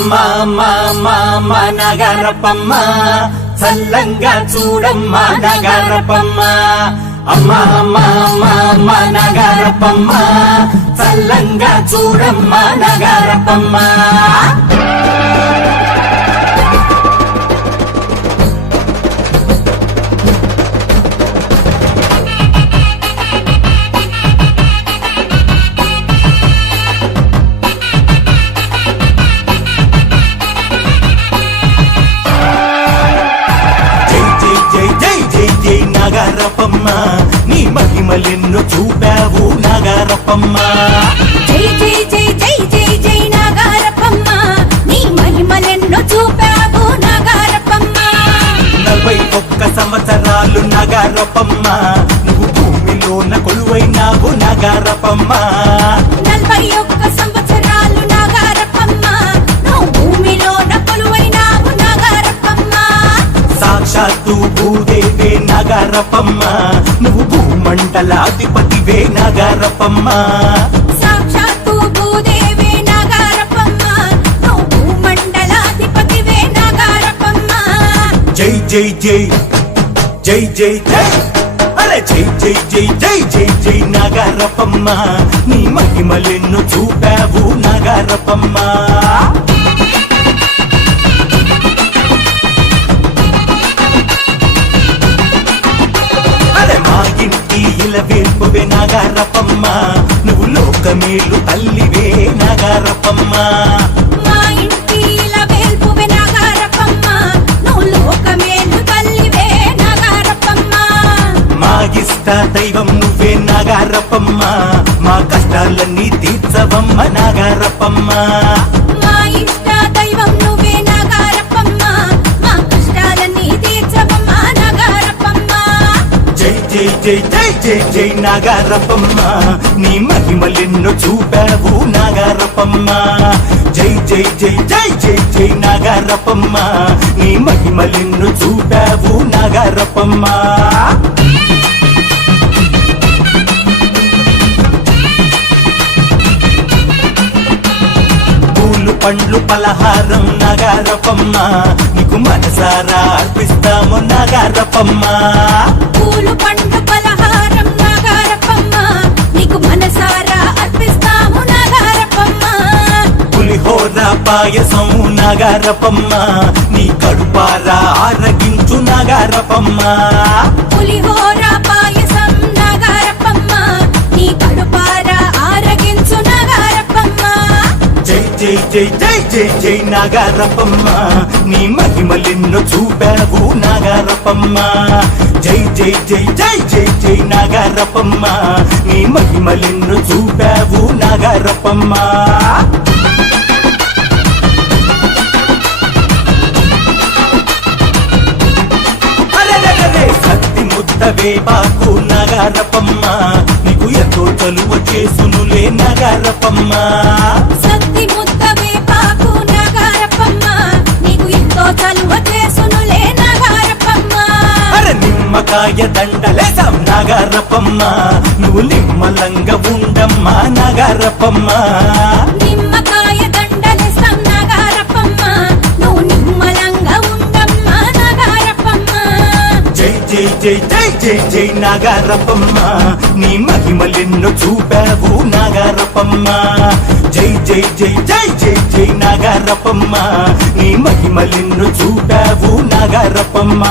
అమ్మ అమ్మ అమ్మ అమ్మ నగరపమ్మ చల్లంగా చూడమ్మ నగరపమ్మ అమ్మ అమ్మ అమ్మ అమ్మ నగరపమ్మ చల్లంగా చూడమ్మ నగరపమ్మ నగరపమ్మ నీ మహిమలెన్నో చూపావు నగరపమ్మ జై జై జై జై జై జై నగరపమ్మ నీ మహిమలెన్నో చూపావు నగరపమ్మ 41 సంవత్సరాలు నగరపమ్మ నువ్వు భూమిలోన కొలువైనావు నగరపమ్మ 41 సంవత్సరాలు నగరపమ్మ నువ్వు భూమిలోన కొలువైనావు నగరపమ్మ సాక్షాత్తు భూదేవే నగరపమ్మ నువ్వు భూమండలాధిపతివే నగరపమ్మ సాక్షాత్తు భూదేవే నగరపమ్మ నువ్వు భూమండలాధిపతివే నగరపమ్మ జై జై జై జై జై జై అరే జై జై జై జై జై జై నగరపమ్మ నీ మహిమలెన్నో చూపావు నగరపమ్మ వేల్పువే నగరపమ్మ నువ్వు లోకమేలు తల్లివే నగరపమ్మ మా ఇంటిల వేల్పువే నగరపమ్మ నువ్వు లోకమేలు తల్లివే నగరపమ్మ మా ఇష్ట దైవం నువ్వే నగరపమ్మ మా కష్టాలన్నీ తీర్చవమ్మ నగరపమ్మ మా ఇష్ట దైవం నువ్వే నగరపమ్మ మా కష్టాలన్నీ తీర్చవమ్మ నగరపమ్మ జై జై జై జై జై జై నగరపమ్మ నీ మహిమలెన్నో చూపావు నగరపమ్మ జై జై జై జై జై జై నగరపమ్మ నీ మహిమలెన్నో చూపావు నగరపమ్మ పూలు పండ్లు పలహారం నగరపమ్మ నీకు మనసారా అర్పిస్తాము నగరపమ్మ పూలు పండ్లు పలహారం నగరపమ్మ నీకు మనసారా అర్పిస్తాము నగరపమ్మ పులిహోర పాయసం నగరపమ్మ నీ కడుపారా ఆరగించు నగరపమ్మ పులిహోర పాయసం నగరపమ్మ నీ కడుపారా ఆరగించు నగరపమ్మ జై జై జై జై జై జై నగరపమ్మ నీ మహిమలెన్నో చూపావు నగరపమ్మ జై జై జై జై జై జై నగరపమ్మ నీ మహిమలెన్నో చూపావు నగరపమ్మ సత్తి ముద్దవే బాకు నగరపమ్మ నీకు ఎంతో చలువ చేసునులే నగరపమ్మ సత్తి ముద్దవే పాకు నగరపమ్మ నీకు ఎంతో చలువ చేసునులే నగరపమ్మ అరే నిమ్మకాయ దండలేసాం నగరపమ్మ నువ్వు నిమ్మలంగా ఉండమ్మా నగరపమ్మ నిమ్మకాయ దండలేస్తాం నగరపమ్మ నువ్వు నిమ్మలంగా ఉండమ్మా నగరపమ్మ జై జై జై జై జై జై నగరపమ్మ నీ మహిమలెన్నో చూపావు నగరపమ్మ జై జై జై జై జై జై నగరపమ్మ నీ మహిమలెన్నో చూపావు నగరపమ్మ